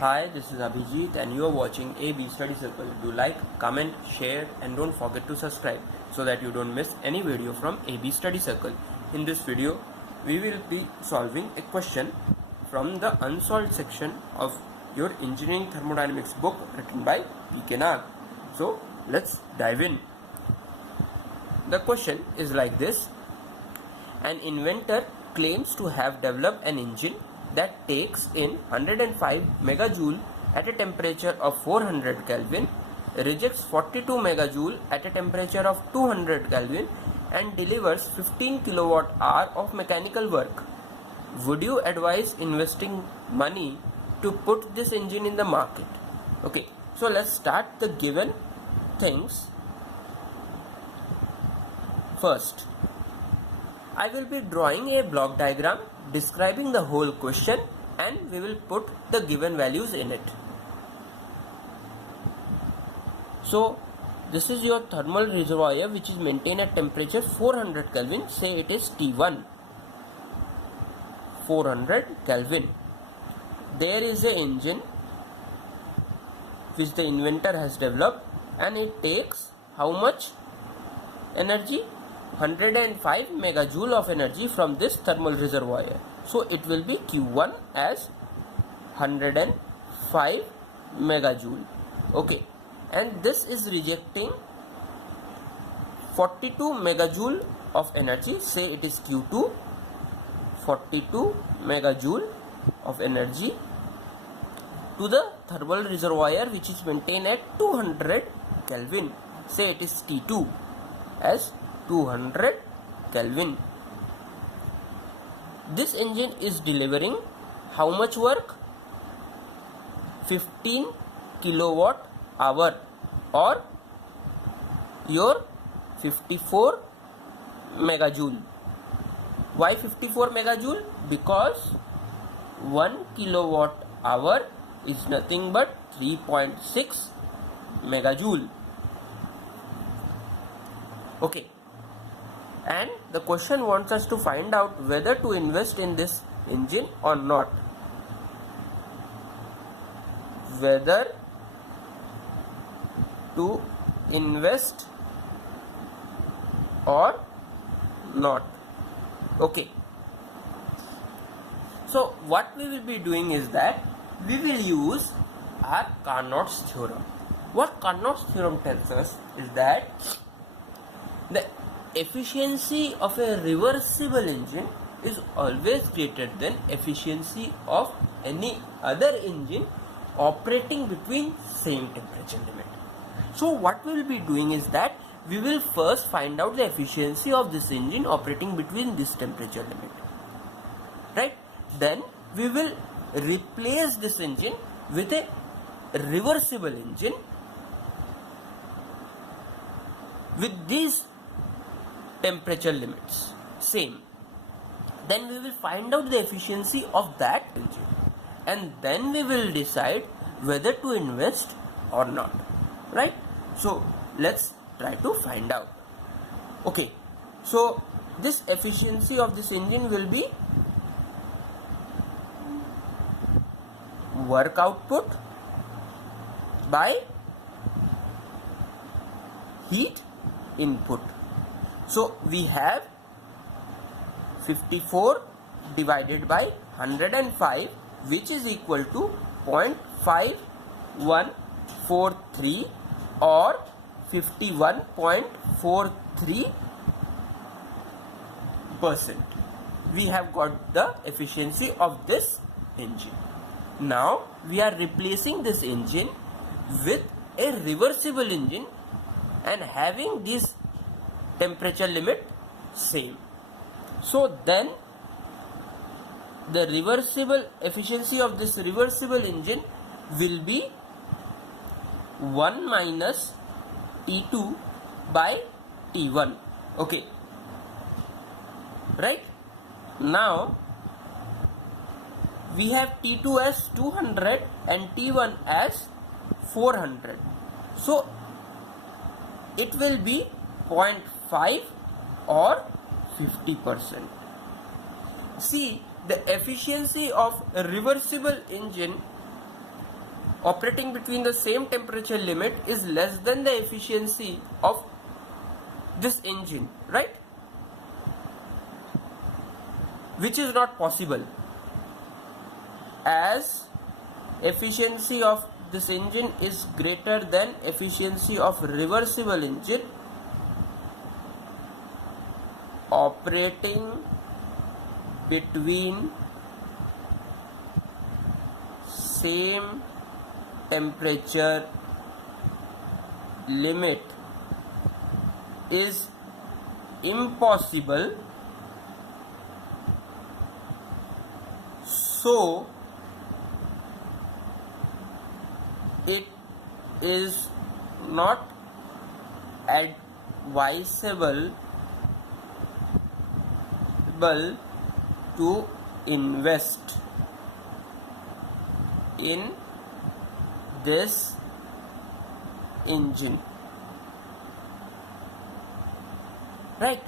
Hi, this is Abhijit and you are watching AB Study Circle. Do like, comment, share and don't forget to subscribe so that you don't miss any video from AB Study Circle. In this video, we will be solving a question from the Unsolved section of your Engineering Thermodynamics book written by PK NAG. So, let's dive in. The question is like this. An inventor claims to have developed an engine that takes in 105 megajoule at a temperature of 400 Kelvin, rejects 42 megajoule at a temperature of 200 Kelvin and delivers 15 kilowatt hour of mechanical work. Would you advise investing money to put this engine in the market? Okay, so let's start the given things. First, I will be drawing a block diagram describing the whole question and we will put the given values in it. So this is your thermal reservoir which is maintained at temperature 400 Kelvin. Say it is T1, 400 Kelvin. There is an engine which the inventor has developed and it takes how much energy? 105 megajoule of energy from this thermal reservoir. So it will be Q1 as 105 megajoule. Okay, and this is rejecting 42 megajoule of energy. Say it is Q2, 42 megajoule of energy to the thermal reservoir which is maintained at 200 Kelvin. Say it is T2 as 200 Kelvin. This engine is delivering how much work? 15 kilowatt hour or your 54 megajoule. Why 54 megajoule? Because 1 kilowatt hour is nothing but 3.6 megajoule. Okay. And the question wants us to find out whether to invest in this engine or not. Whether to invest or not. Okay. So what we will be doing is that we will use our Carnot's theorem. What Carnot's theorem tells us is that the efficiency of a reversible engine is always greater than efficiency of any other engine operating between same temperature limit. So what we will be doing is that we will first find out the efficiency of this engine operating between this temperature limit. Right? Then we will replace this engine with a reversible engine with these temperature limits same. Then we will find out the efficiency of that engine and then we will decide whether to invest or not. Right? So let's try to find out. Okay, so this efficiency of this engine will be work output by heat input. So we have 54 divided by 105 which is equal to 0.5143 or 51.43%. We have got the efficiency of this engine. Now we are replacing this engine with a reversible engine and having this temperature limit same. So then the reversible efficiency of this reversible engine will be 1 minus T2 by T1. Okay, right? Now we have T2 as 200 and T1 as 400. So it will be 0.5 or 50%. See, the efficiency of a reversible engine operating between the same temperature limit is less than the efficiency of this engine, right? Which is not possible, as efficiency of this engine is greater than efficiency of reversible engine operating between same temperature limit is impossible. So it is not advisable to invest in this engine, right?